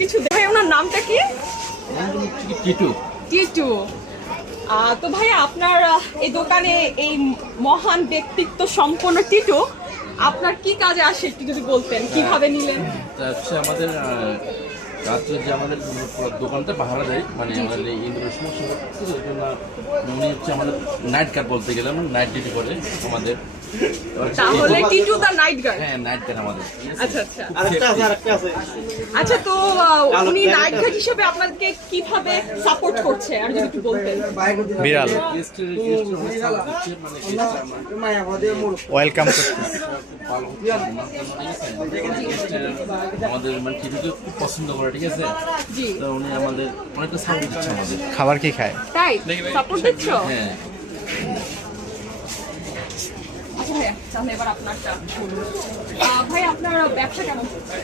কিছু। ভাই ওনার নামটা কি? টিটু। টিটু। তো ভাই আপনার এই দোকানে এই মহান ব্যক্তিত্ব সম্পন্ন টিটু আপনার কি কাজে আসে একটু যদি বলতেন, কিভাবে নিলেন? হচ্ছে আমাদের রাত্রে যে আমাদের দোকানটা পাহারা দেয়, মানে আমাদের ইন্দ্রের সমস্যা হচ্ছে ওই জন্য উনি হচ্ছে আমাদের নাইট গার্ড বলতে গেলে নাইট ডিউটি করে আমাদের। তাহলে টিটু দা নাইট গার্ড। হ্যাঁ, নাইট গার্ড আমাদের। আচ্ছা আচ্ছা আচ্ছা। তো উনি নাইট গার্ড হিসেবে আপনাদেরকে কিভাবে সাপোর্ট করছে আর যদি একটু বলতেন। বিড়াল ওয়েলকাম করতে আমাদের মানে টিটুকে খুব পছন্দ করে, ঠিক আছে। জি, তো উনি আমাদের অনেকটা সাপোর্ট দিচ্ছে আমাদের। খাবার কি খায়? তাই সাপোর্ট দিচ্ছ? হ্যাঁ। আচ্ছা ভাইয়া, তাহলে এবার আপনারটা। ভাই আপনার ব্যবসা কেমন চলছে?